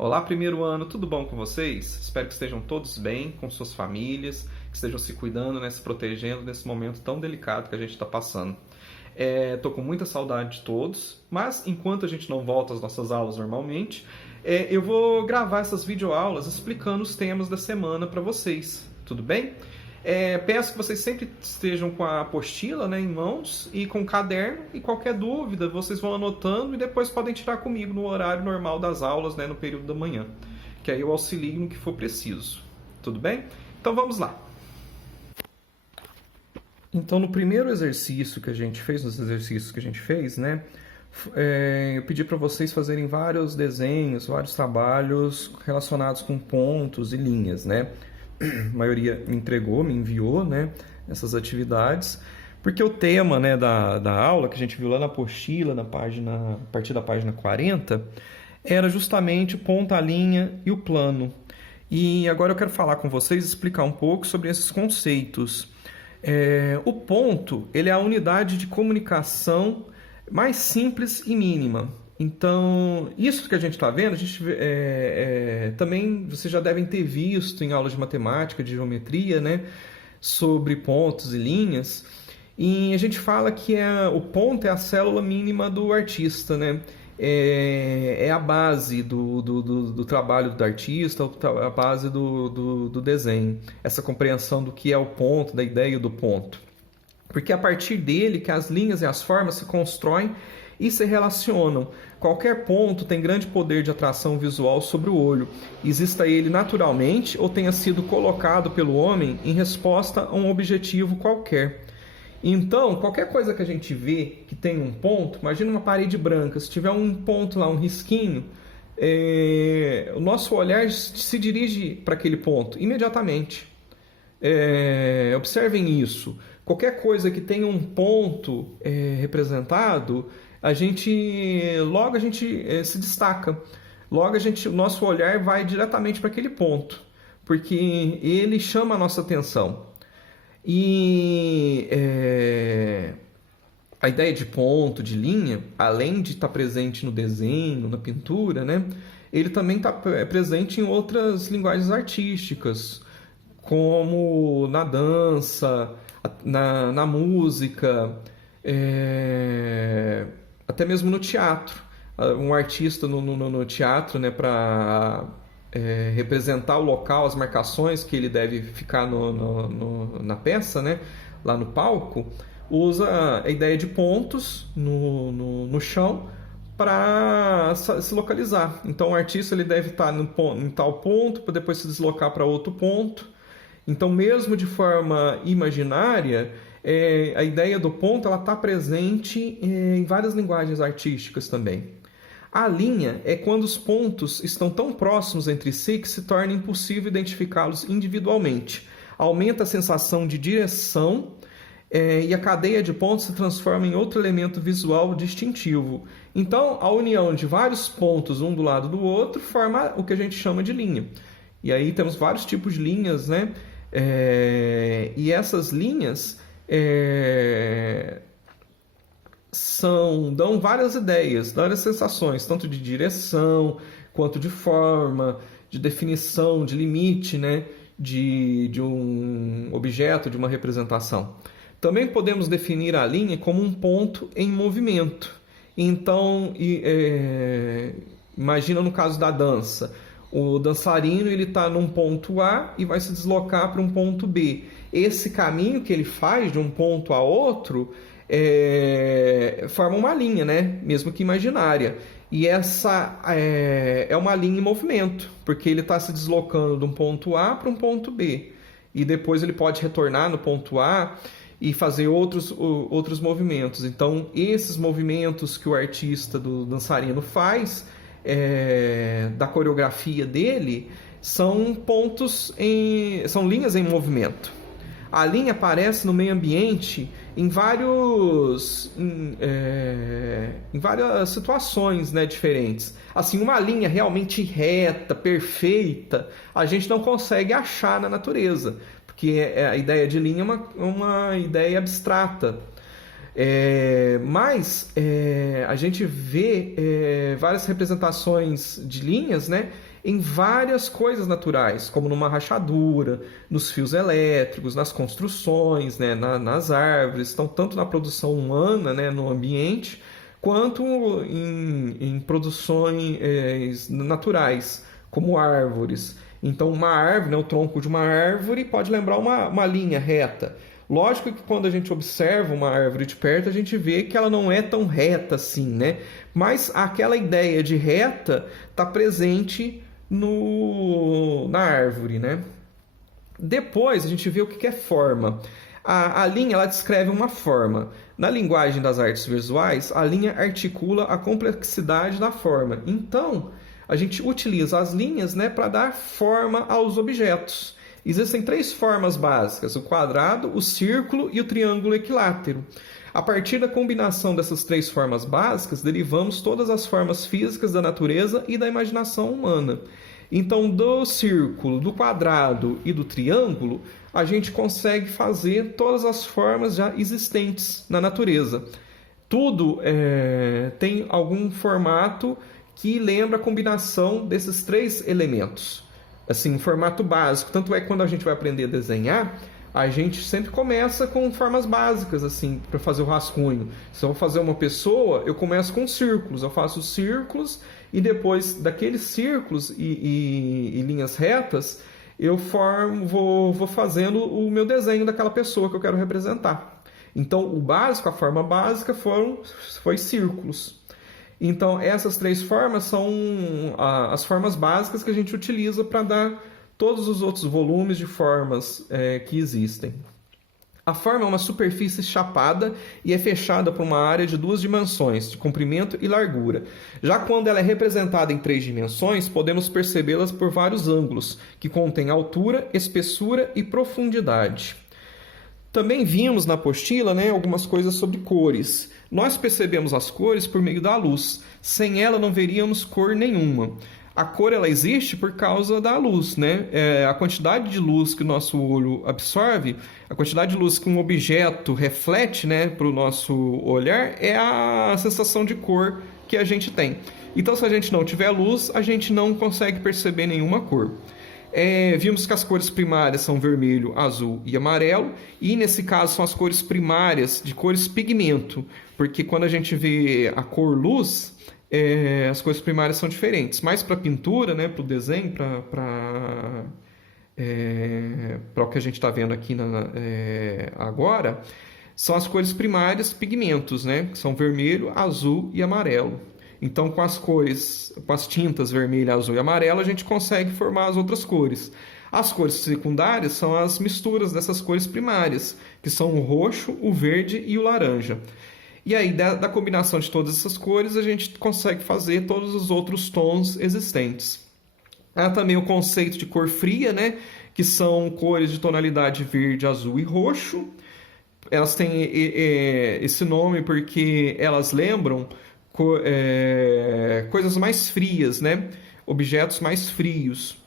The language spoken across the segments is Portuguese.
Olá, primeiro ano, tudo bom com vocês? Espero que estejam todos bem, com suas famílias, que estejam se cuidando, né, se protegendo nesse momento tão delicado que a gente está passando. Tô com muita saudade de todos, mas enquanto a gente não volta às nossas aulas normalmente, eu vou gravar essas videoaulas explicando os temas da semana para vocês, tudo bem? Peço que vocês sempre estejam com a apostila, né, em mãos e com o caderno, e qualquer dúvida vocês vão anotando e depois podem tirar comigo no horário normal das aulas, né, no período da manhã, que aí eu auxilio no que for preciso, tudo bem? Então vamos lá. Então no primeiro exercício que a gente fez, nos exercícios que a gente fez, né, eu pedi para vocês fazerem vários desenhos, vários trabalhos relacionados com pontos e linhas, né? A maioria me enviou, né, essas atividades, porque o tema, né, da aula, que a gente viu lá na apostila, a partir da página 40, era justamente o ponto, a linha e o plano. E agora eu quero falar com vocês, explicar um pouco sobre esses conceitos. O ponto, ele é a unidade de comunicação mais simples e mínima. Então, isso que a gente está vendo, também vocês já devem ter visto em aulas de matemática, de geometria, né, sobre pontos e linhas. E a gente fala que o ponto é a célula mínima do artista, né? É a base do trabalho do artista, a base do desenho. Essa compreensão do que é o ponto, da ideia do ponto. Porque é a partir dele que as linhas e as formas se constroem e se relacionam. Qualquer ponto tem grande poder de atração visual sobre o olho, exista ele naturalmente ou tenha sido colocado pelo homem em resposta a um objetivo qualquer. Então, qualquer coisa que a gente vê que tem um ponto, imagina uma parede branca, se tiver um ponto lá, um risquinho, o nosso olhar se dirige para aquele ponto imediatamente. Observem isso. Qualquer coisa que tenha um ponto representado, logo a gente se destaca. Logo o nosso olhar vai diretamente para aquele ponto, porque ele chama a nossa atenção. E a ideia de ponto, de linha, além de estar presente no desenho, na pintura, né, ele também está presente em outras linguagens artísticas, como na dança, na música, até mesmo no teatro. Um artista no teatro, né, para representar o local, as marcações que ele deve ficar na peça, né, lá no palco, usa a ideia de pontos no chão para se localizar. Então o artista ele deve estar em tal ponto para depois se deslocar para outro ponto. Então, mesmo de forma imaginária, a ideia do ponto está presente em várias linguagens artísticas também. A linha é quando os pontos estão tão próximos entre si que se torna impossível identificá-los individualmente. Aumenta a sensação de direção e a cadeia de pontos se transforma em outro elemento visual distintivo. Então, a união de vários pontos um do lado do outro forma o que a gente chama de linha. E aí temos vários tipos de linhas, né? E essas linhas dão várias ideias, várias sensações, tanto de direção, quanto de forma, de definição, de limite, né, de um objeto, de uma representação. Também podemos definir a linha como um ponto em movimento. Então, imagina no caso da dança. O dançarino está num ponto A e vai se deslocar para um ponto B. Esse caminho que ele faz de um ponto a outro forma uma linha, né? Mesmo que imaginária. E essa é uma linha em movimento, porque ele está se deslocando de um ponto A para um ponto B. E depois ele pode retornar no ponto A e fazer outros movimentos. Então, esses movimentos que o artista do dançarino faz da coreografia dele são são linhas em movimento. A linha aparece no meio ambiente em várias situações, né, diferentes. Assim, uma linha realmente reta, perfeita, a gente não consegue achar na natureza, porque a ideia de linha é uma ideia abstrata. A gente vê várias representações de linhas, né, em várias coisas naturais, como numa rachadura, nos fios elétricos, nas construções, né, nas árvores, então, tanto na produção humana, né, no ambiente, quanto em produções naturais, como árvores. Então, uma árvore, né, o tronco de uma árvore pode lembrar uma linha reta. Lógico que quando a gente observa uma árvore de perto, a gente vê que ela não é tão reta assim, né? Mas aquela ideia de reta está presente na árvore, né? Depois a gente vê o que é forma. A linha, ela descreve uma forma. Na linguagem das artes visuais, a linha articula a complexidade da forma. Então, a gente utiliza as linhas, né, para dar forma aos objetos. Existem 3 formas básicas: o quadrado, o círculo e o triângulo equilátero. A partir da combinação dessas 3 formas básicas, derivamos todas as formas físicas da natureza e da imaginação humana. Então, do círculo, do quadrado e do triângulo, a gente consegue fazer todas as formas já existentes na natureza. Tudo tem algum formato que lembra a combinação desses 3 elementos. Assim, um formato básico. Tanto é que quando a gente vai aprender a desenhar, a gente sempre começa com formas básicas, assim, para fazer o rascunho. Se eu vou fazer uma pessoa, eu começo com círculos. Eu faço círculos e depois daqueles círculos e linhas retas, eu vou fazendo o meu desenho daquela pessoa que eu quero representar. Então, o básico, a forma básica foi círculos. Então, essas 3 formas são as formas básicas que a gente utiliza para dar todos os outros volumes de formas que existem. A forma é uma superfície chapada e é fechada por uma área de 2 dimensões, de comprimento e largura. Já quando ela é representada em 3 dimensões, podemos percebê-las por vários ângulos, que contêm altura, espessura e profundidade. Também vimos na apostila, né, algumas coisas sobre cores. Nós percebemos as cores por meio da luz. Sem ela não veríamos cor nenhuma. A cor, ela existe por causa da luz, né? A quantidade de luz que o nosso olho absorve, a quantidade de luz que um objeto reflete, né, para o nosso olhar, é a sensação de cor que a gente tem. Então, se a gente não tiver luz, a gente não consegue perceber nenhuma cor. Vimos que as cores primárias são vermelho, azul e amarelo, e nesse caso são as cores primárias de cores pigmento, porque quando a gente vê a cor luz, as cores primárias são diferentes. Mas para a pintura, né, para o desenho, para o que a gente está vendo aqui agora, são as cores primárias pigmentos, né, que são vermelho, azul e amarelo. Então, com as tintas vermelho, azul e amarelo, a gente consegue formar as outras cores. As cores secundárias são as misturas dessas cores primárias, que são o roxo, o verde e o laranja. E aí, da combinação de todas essas cores, a gente consegue fazer todos os outros tons existentes. Há também o conceito de cor fria, né, que são cores de tonalidade verde, azul e roxo. Elas têm esse nome porque elas lembram coisas mais frias, né? Objetos mais frios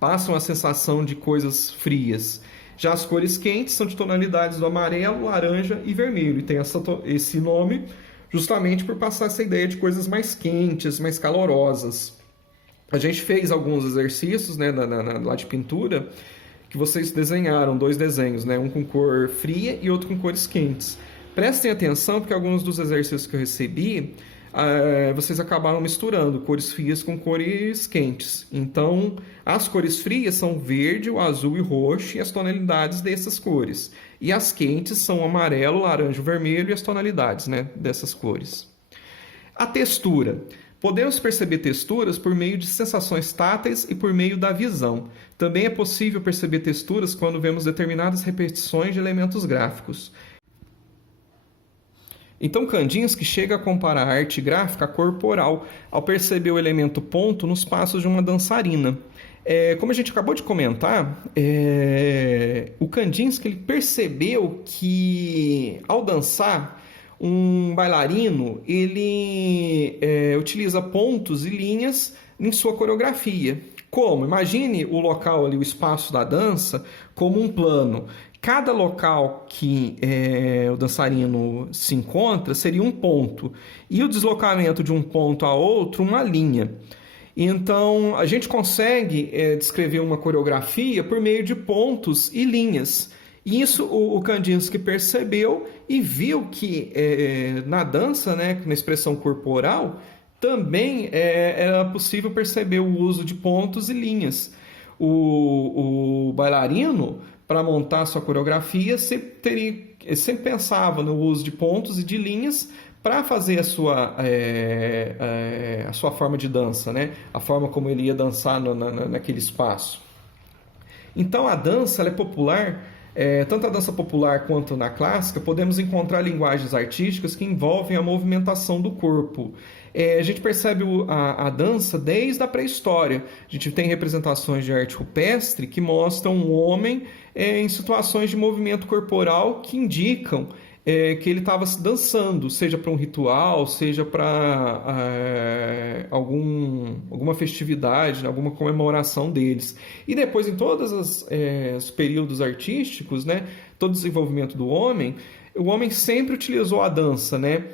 passam a sensação de coisas frias. Já as cores quentes são de tonalidades do amarelo, laranja e vermelho, e tem esse nome justamente por passar essa ideia de coisas mais quentes, mais calorosas. A gente fez alguns exercícios, né, lá de pintura, que vocês desenharam 2 desenhos, né, um com cor fria e outro com cores quentes. Prestem atenção, porque alguns dos exercícios que eu recebi, vocês acabaram misturando cores frias com cores quentes. Então, as cores frias são verde, o azul e roxo, e as tonalidades dessas cores. E as quentes são o amarelo, laranja, vermelho e as tonalidades, né, dessas cores. A textura. Podemos perceber texturas por meio de sensações táteis e por meio da visão. Também é possível perceber texturas quando vemos determinadas repetições de elementos gráficos. Então, Kandinsky chega a comparar a arte gráfica à corporal, ao perceber o elemento ponto nos passos de uma dançarina. Como a gente acabou de comentar, o Kandinsky ele percebeu que, ao dançar, um bailarino ele utiliza pontos e linhas em sua coreografia. Como? Imagine o local ali, o espaço da dança, como um plano. Cada local que o dançarino se encontra seria um ponto. E o deslocamento de um ponto a outro, uma linha. Então, a gente consegue descrever uma coreografia por meio de pontos e linhas. Isso o Kandinsky percebeu e viu que na dança, né, na expressão corporal, também era possível perceber o uso de pontos e linhas. O bailarino, para montar sua coreografia, sempre pensava no uso de pontos e de linhas para fazer a sua forma de dança, né? A forma como ele ia dançar naquele espaço. Então a dança ela é popular, tanto a dança popular quanto na clássica, podemos encontrar linguagens artísticas que envolvem a movimentação do corpo. A gente percebe a dança desde a pré-história. A gente tem representações de arte rupestre que mostram um homem em situações de movimento corporal que indicam que ele estava dançando, seja para um ritual, seja para alguma festividade, alguma comemoração deles. E depois, em todos os períodos artísticos, né, todo o desenvolvimento do homem, o homem sempre utilizou a dança, né,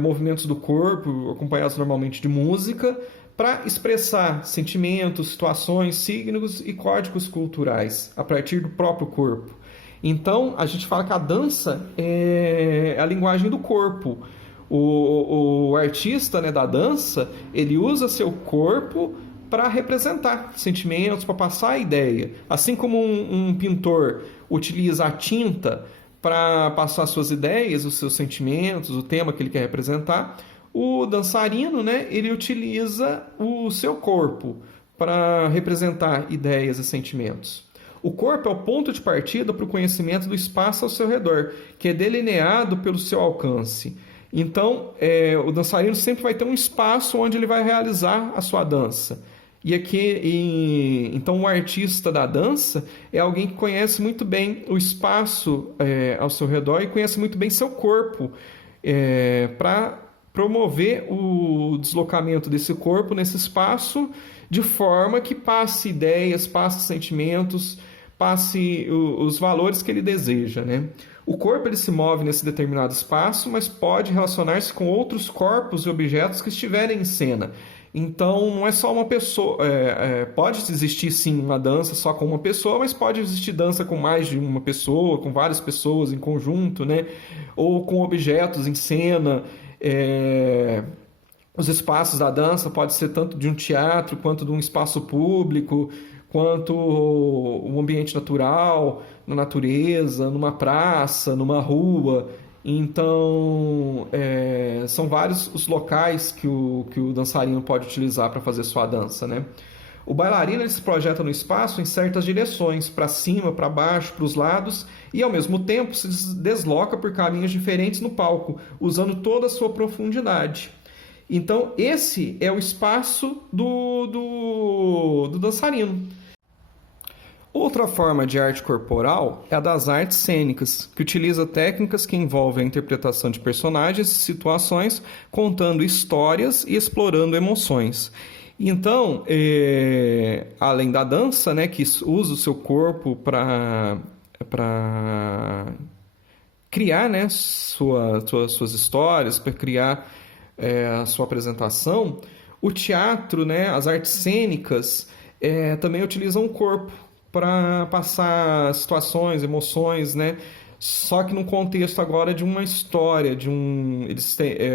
movimentos do corpo, acompanhados normalmente de música, para expressar sentimentos, situações, signos e códigos culturais a partir do próprio corpo. Então, a gente fala que a dança é a linguagem do corpo. O artista, né, da dança, ele usa seu corpo para representar sentimentos, para passar a ideia. Assim como um pintor utiliza a tinta para passar suas ideias, os seus sentimentos, o tema que ele quer representar, o dançarino, né, ele utiliza o seu corpo para representar ideias e sentimentos. O corpo é o ponto de partida para o conhecimento do espaço ao seu redor, que é delineado pelo seu alcance. Então, o dançarino sempre vai ter um espaço onde ele vai realizar a sua dança. Então, o artista da dança é alguém que conhece muito bem o espaço ao seu redor e conhece muito bem seu corpo para promover o deslocamento desse corpo nesse espaço de forma que passe ideias, passe sentimentos, passe os valores que ele deseja, né? O corpo ele se move nesse determinado espaço, mas pode relacionar-se com outros corpos e objetos que estiverem em cena. Então, não é só uma pessoa. Pode existir, sim, uma dança só com uma pessoa, mas pode existir dança com mais de uma pessoa, com várias pessoas em conjunto, né? Ou com objetos em cena. Os espaços da dança pode ser tanto de um teatro, quanto de um espaço público, quanto um ambiente natural, na natureza, numa praça, numa rua. Então, são vários os locais que o dançarino pode utilizar para fazer sua dança, né? O bailarino ele se projeta no espaço em certas direções, para cima, para baixo, para os lados, e ao mesmo tempo se desloca por caminhos diferentes no palco, usando toda a sua profundidade. Então, esse é o espaço do dançarino. Outra forma de arte corporal é a das artes cênicas, que utiliza técnicas que envolvem a interpretação de personagens e situações, contando histórias e explorando emoções. Então, além da dança, né, que usa o seu corpo para criar, né, suas histórias, para criar a sua apresentação, o teatro, né, as artes cênicas também utilizam o corpo para passar situações, emoções, né? Só que no contexto agora de uma história,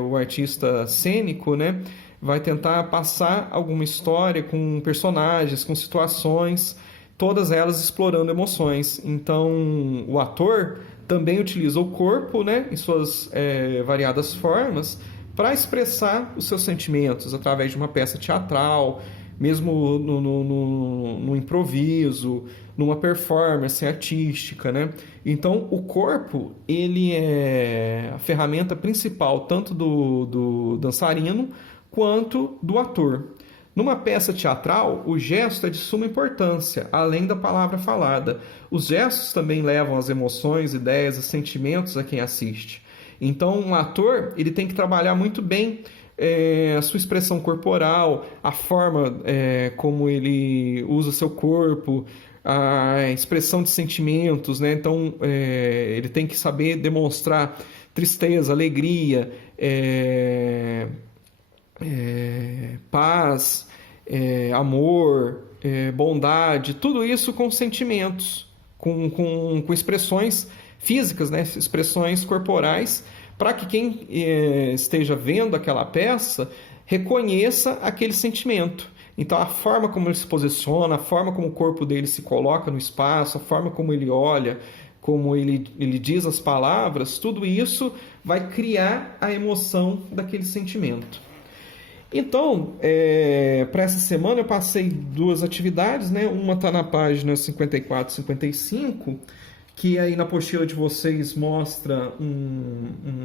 o artista cênico, né, vai tentar passar alguma história com personagens, com situações, todas elas explorando emoções. Então, o ator também utiliza o corpo, né, em suas variadas formas, para expressar os seus sentimentos através de uma peça teatral, mesmo no improviso, numa performance artística, né? Então, o corpo, ele é a ferramenta principal tanto do dançarino quanto do ator. Numa peça teatral, o gesto é de suma importância, além da palavra falada. Os gestos também levam as emoções, ideias e sentimentos a quem assiste. Então, um ator ele tem que trabalhar muito bem a sua expressão corporal, a forma como ele usa seu corpo, a expressão de sentimentos, né? Então, ele tem que saber demonstrar tristeza, alegria, paz, amor, bondade, tudo isso com sentimentos, com expressões físicas, né? Expressões corporais, para que quem esteja vendo aquela peça reconheça aquele sentimento. Então, a forma como ele se posiciona, a forma como o corpo dele se coloca no espaço, a forma como ele olha, como ele diz as palavras, tudo isso vai criar a emoção daquele sentimento. Então, para essa semana eu passei 2 atividades, né? Uma está na página 54 e 55, que aí na apostila de vocês mostra um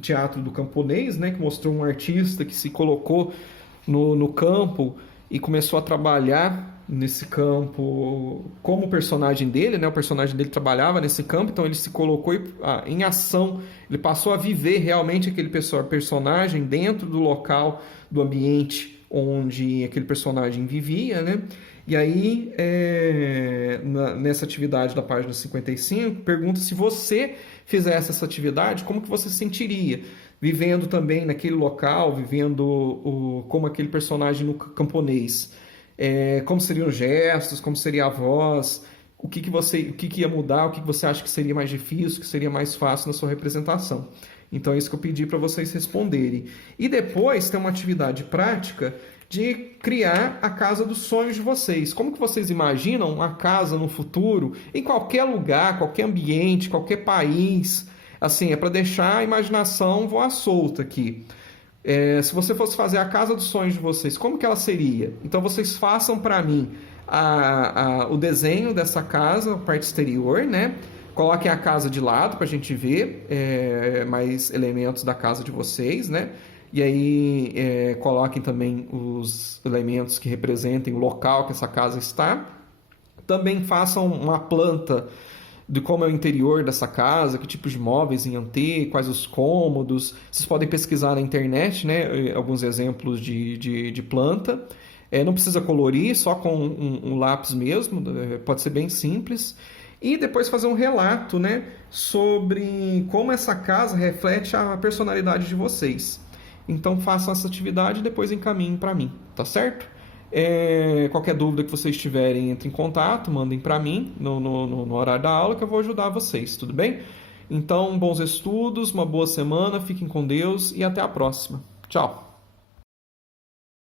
teatro do camponês, né? Que mostrou um artista que se colocou no campo e começou a trabalhar nesse campo como o personagem dele, né? O personagem dele trabalhava nesse campo, então ele se colocou em ação, ele passou a viver realmente aquele personagem dentro do local, do ambiente onde aquele personagem vivia, né? E aí, nessa atividade da página 55, pergunta se você fizesse essa atividade, como que você se sentiria? Vivendo também naquele local, vivendo como aquele personagem no camponês. Como seriam os gestos, como seria a voz, o que ia mudar, o que você acha que seria mais difícil, que seria mais fácil na sua representação. Então é isso que eu pedi para vocês responderem. E depois tem uma atividade prática de criar a casa dos sonhos de vocês. Como que vocês imaginam uma casa no futuro, em qualquer lugar, qualquer ambiente, qualquer país? Assim, é para deixar a imaginação voar solta aqui. Se você fosse fazer a casa dos sonhos de vocês, como que ela seria? Então vocês façam para mim o desenho dessa casa, a parte exterior, né? Coloquem a casa de lado para a gente ver mais elementos da casa de vocês, né? E aí coloquem também os elementos que representem o local que essa casa está. Também façam uma planta de como é o interior dessa casa, que tipos de móveis iam ter, quais os cômodos. Vocês podem pesquisar na internet, né, alguns exemplos de planta. Não precisa colorir, só com um lápis mesmo, pode ser bem simples. E depois fazer um relato, né, sobre como essa casa reflete a personalidade de vocês. Então façam essa atividade e depois encaminhem para mim, tá certo? Qualquer dúvida que vocês tiverem, entre em contato, mandem para mim no horário da aula que eu vou ajudar vocês, tudo bem? Então, bons estudos, uma boa semana, fiquem com Deus e até a próxima. Tchau!